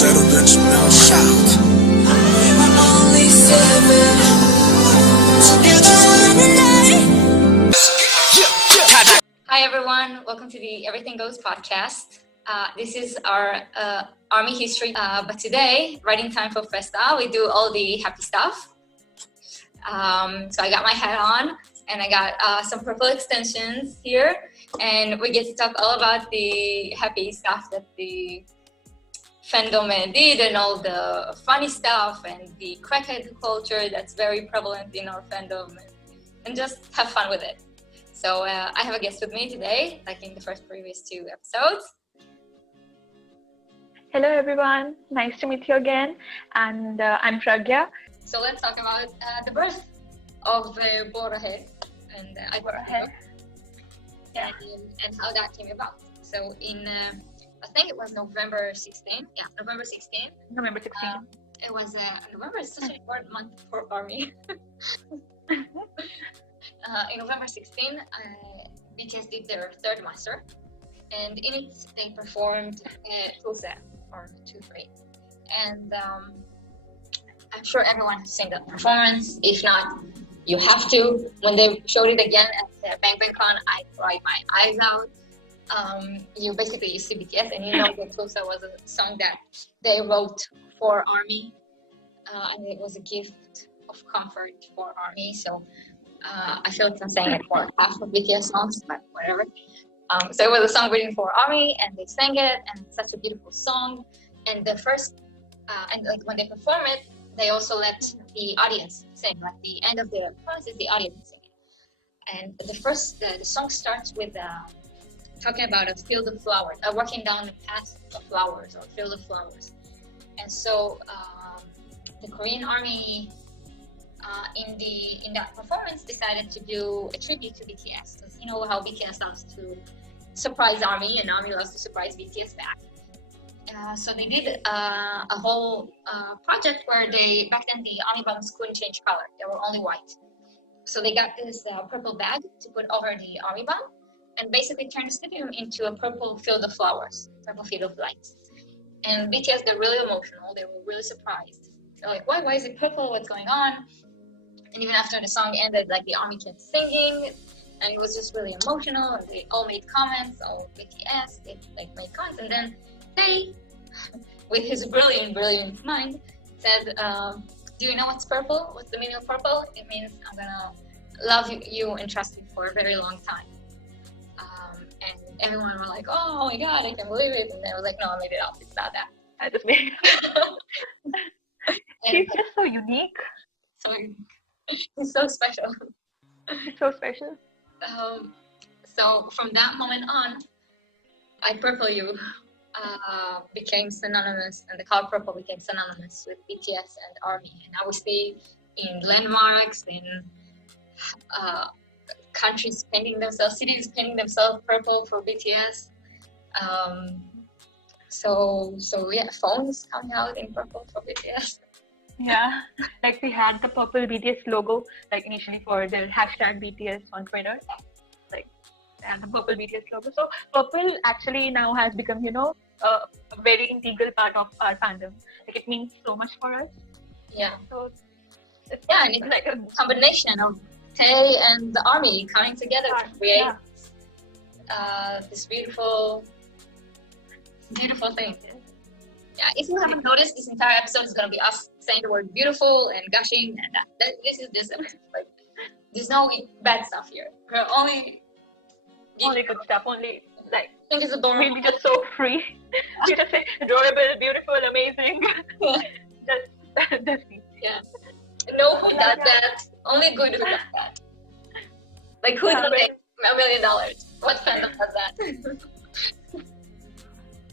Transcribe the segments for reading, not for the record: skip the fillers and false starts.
settle, bitch, now shout. We were only 7 together every night. Hi everyone, welcome to the Everything Goes podcast. This is our Army history, but today, right in time for Festa, we do all the happy stuff. So I got my hat on and I got some purple extensions here, and we get to talk all about the happy stuff that the fandom did and all the funny stuff and the crackhead culture that's very prevalent in our fandom, and just have fun with it. So I have a guest with me today, like in the previous 2 episodes. Hello everyone, nice to meet you again, and I'm Pragya. So let's talk about the birth of the Borahae and Borahae. Yeah. And how that came about. So in, I think it was November 16. Yeah, November 16. November 16. It was, November is such an important month for Army. In November 16, BTS did their 3rd master, and in it they performed Tulsa or 2-3, and I'm sure everyone has seen that performance. If not, you have to. When they showed it again at Bang Bang Con, I cried my eyes out. You basically see BTS and you know that Tulsa was a song that they wrote for Army, and it was a gift of comfort for Army. So I feel like I'm saying it for half of BTS songs, but whatever. So it was a song written for Army, and they sang it, and it's such a beautiful song. And the first, and like when they perform it, they also let the audience sing. Like the end of the performance is the audience singing. And the song starts with talking about a field of flowers, walking down the path of flowers or field of flowers. And so the Korean Army in that performance decided to do a tribute to BTS. Because you know how BTS loves to surprise Army, and Army loves to surprise BTS back. So they did a whole project where back then the Army buttons couldn't change color; they were only white. So they got this purple bag to put over the Army button, and basically turned the stadium into a purple field of flowers, purple field of lights. And BTS got really emotional; they were really surprised. They're like, "Why is it purple? What's going on?" And even after the song ended, like the Army kept singing, and it was just really emotional. And they all made comments. All BTS, they made comments, and then they, with his brilliant mind, said, "Do you know what's purple? What's the meaning of purple? It means I'm gonna love you and trust you for a very long time." And everyone were like, "Oh my God, I can't believe it!" And I was like, "No, I made it up. It's not that." I just made He's just so unique. So he's so special. He's so special. So from that moment on, I Purple You became synonymous, and the color purple became synonymous with BTS and Army. And now we see in landmarks, in countries painting themselves, cities painting themselves purple for BTS. So yeah, phones coming out in purple for BTS. Yeah, like they had the purple BTS logo, like initially for their hashtag BTS on Twitter. Like they had the purple BTS logo. So purple actually now has become, a very integral part of our fandom. Like it means so much for us. Yeah. So it's and it's like a combination of Tae and the Army coming together to create this beautiful thing. Yeah, if you haven't noticed, this entire episode is going to be us saying the word beautiful and gushing, and this is this episode. Like, there's no bad stuff here. We're only good stuff. Only like think it's adorable. We're just so free. We just say adorable, beautiful, amazing. Just yeah. No who does that. Only good who does that. Like who does make $1 million? What fandom does that?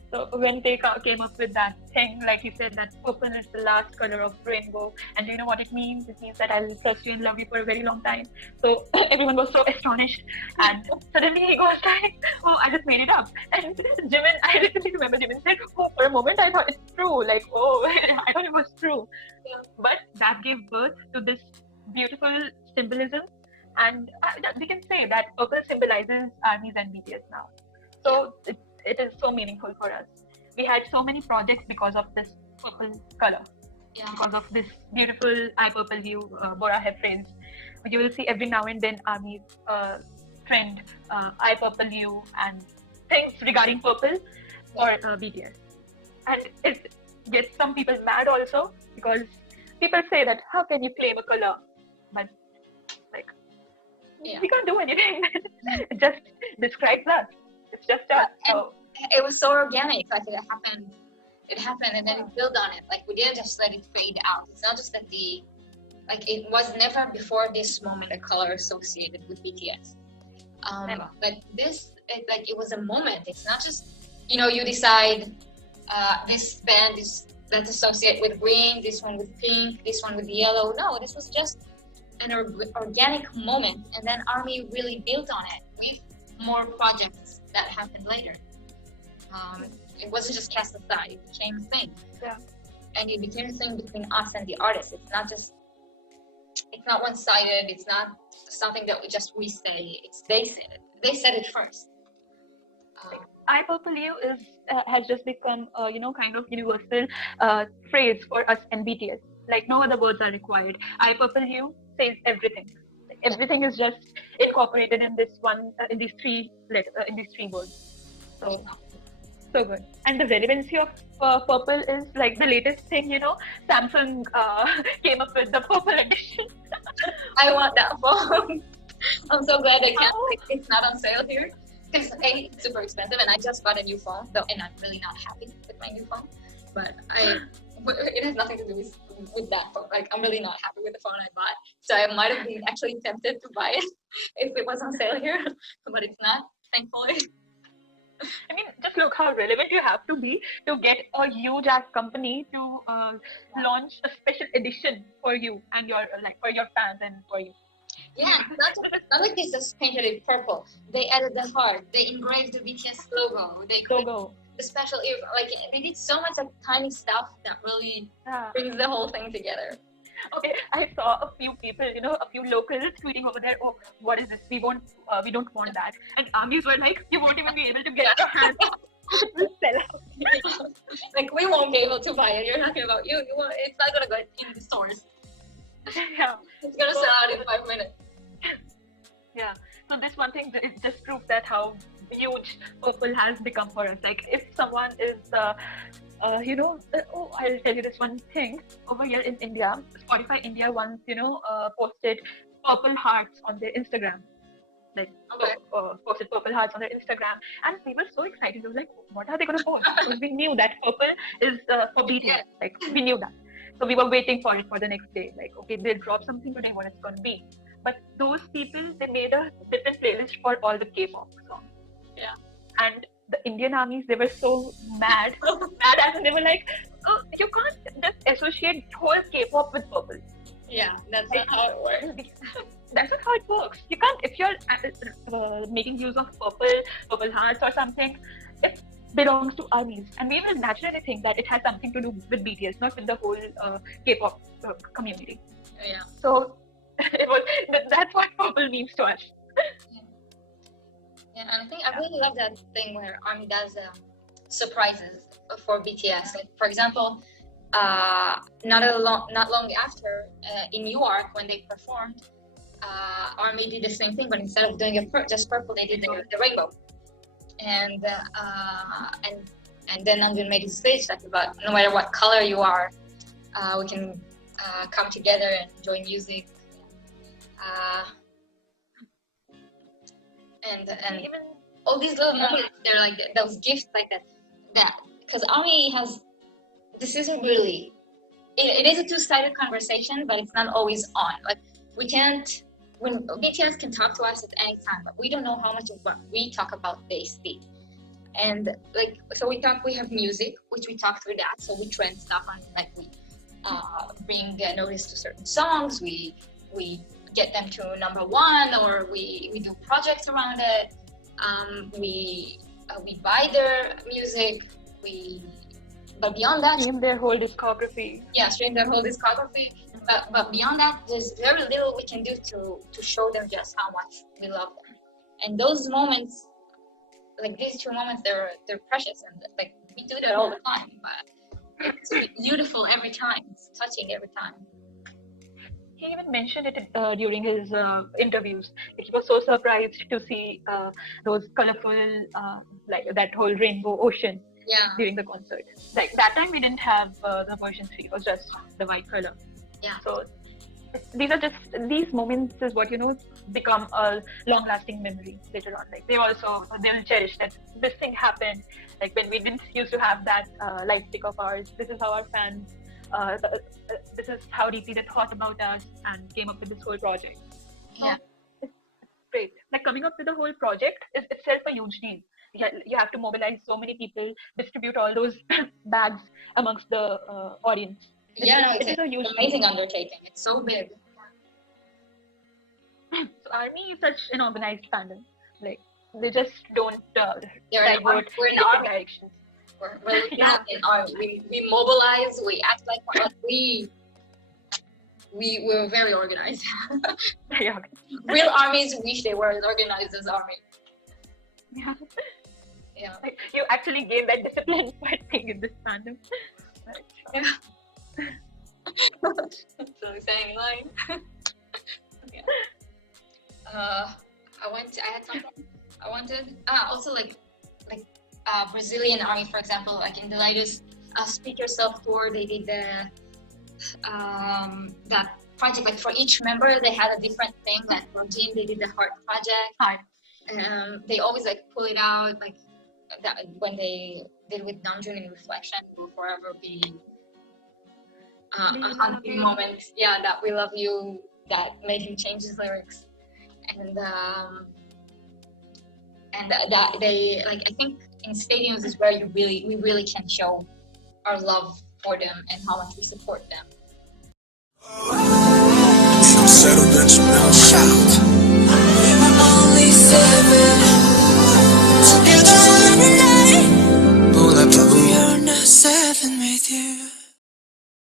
So when they came up with that thing, like you said, that purple is the last color of rainbow, and do you know what it means? It means that I'll trust you and love you for a very long time. So everyone was so astonished, and suddenly he goes like, "Oh, I just made it up." And Jimin, I recently remember Jimin said, "Oh, for a moment I thought it's true. Like, oh, I thought it was true." Yeah. But that gave birth to this beautiful symbolism, and we can say that purple symbolizes armies and BTS now. So it is so meaningful for us. we had so many projects because of this purple color, Yeah. because of this beautiful eye purple hue, Borahae phrase. You will see every now and then armies trend eye purple hue and things regarding purple for BTS. And it gets some people mad also, because people say that how can you claim a color, but like we can't do anything. It just describes us. It's just us. So It was so organic. Like it happened, and then it built on it. Like we didn't just let it fade out. It's not just that it was never before this moment a color associated with BTS. Never. Like it was a moment. It's not just, you decide this band that's associated with green, this one with pink, this one with yellow. No, this was just an organic moment, and then ARMY really built on it with more projects that happened later. It wasn't just cast aside; it became a thing. Yeah. And it became a thing between us and the artist. It's not one-sided. It's not something that we say. It's they said it. They said it first. eye purple hue has just become kind of universal phrase for us and BTS. Like no other words are required. Eye purple hue says everything. Everything is just incorporated in this one in these three words. So good. And the relevancy of purple is like the latest thing. Samsung came up with the purple edition. I want that phone. I'm so glad it's not on sale here. Because it's super expensive, and I just bought a new phone, and I'm really not happy with my new phone. But it has nothing to do with that phone. Like, I'm really not happy with the phone I bought. So I might have been actually tempted to buy it if it was on sale here, but it's not, thankfully. I mean, just look how relevant you have to be to get a huge ass company to launch a special edition for you and for your fans and for you. Yeah, not like they just painted it purple. They added the heart. They engraved the BTS logo. They Logo. The special ear. Like they did so much tiny stuff that really brings the whole thing together. Okay, I saw a few people, a few locals tweeting over there. Oh, what is this? We don't want that. And armies were like, you won't even be able to get your hands. Sell out. Like we won't be able to buy it. You're talking about you. It's not gonna go in the stores. Yeah. It's gonna sell out in 5 minutes. Yeah. So this one thing, it just proves that how huge purple has become for us. Like if someone is, I'll tell you this one thing. Over here in India, Spotify India once, posted purple hearts on their Instagram. Posted purple hearts on their Instagram, and we were so excited. We were like, what are they going to post? Because we knew that purple is for BTS. Like we knew that. So we were waiting for it for the next day. Like, okay, they'll drop something today, what it's going to be. But those people, they made a different playlist for all the K-pop songs. Yeah. And the Indian armies, they were so mad. As in they were like, oh, you can't just associate whole K-pop with purple. Yeah, that's not how it works. That's not how it works. You can't, if you're making use of purple hearts or something, it belongs to armies. And we will naturally think that it has something to do with BTS, not with the whole K-pop community. Yeah. So that's what purple means to us. Yeah, and I really love that thing where ARMY does surprises for BTS. Like, for example, not long after in Newark when they performed, ARMY did the same thing, but instead of doing it just purple, they did the rainbow. And then Namjoon made his speech like about no matter what color you are, we can come together and enjoy music. And even all these little moments, they're like those gifts like that because ARMY has, this isn't really, it is a two-sided conversation, but it's not always on. Like when BTS can talk to us at any time, but we don't know how much of what we talk about they speak. And so we have music, which we talk through that. So we trend stuff on, like we bring notice to certain songs. We get them to #1, or we do projects around it. We buy their music. But beyond that, Stream their whole discography. Yeah, stream their whole discography. But beyond that, there's very little we can do to show them just how much we love them. And those moments, like these two moments, they're precious, and like we do that all the time, but it's beautiful every time. It's touching every time. He even mentioned it during his interviews. He was so surprised to see those colorful, like that whole rainbow ocean Yeah. during the concert. Like that time we didn't have the version 3, it was just the white color. Yeah. So these moments is what become a long-lasting memory later on. Like they'll cherish that this thing happened. Like when we didn't used to have that light stick of ours. This is how our fans. This is how deeply they thought about us and came up with this whole project. Yeah. It's great. Like coming up with the whole project is itself a huge deal. You have to mobilize so many people, distribute all those bags amongst the audience. It's a huge amazing undertaking. It's so big. So ARMY is such an organized fandom. Like they just don't We're divert in different ARMY. directions. We're looking at in ARMY. We mobilize. We act like we're very organized. Yeah. Real armies wish they were as organized as ARMY. Yeah. Yeah. Like, you actually gain that discipline by being in this fandom. Right. Yeah. So exciting line. Yeah. I had something I wanted. Also like Brazilian army, for example, like in the latest Speak Yourself tour, they did that project. Like for each member, they had a different thing. Like for Jim, they did the heart project. Heart. They always like pull it out like that when they did with Namjoon in Reflection. Will forever be a haunting moment. Yeah, that We Love You. That made him change his lyrics, and that they like. I think in stadiums is where we really can show our love for them and how much we support them. Settle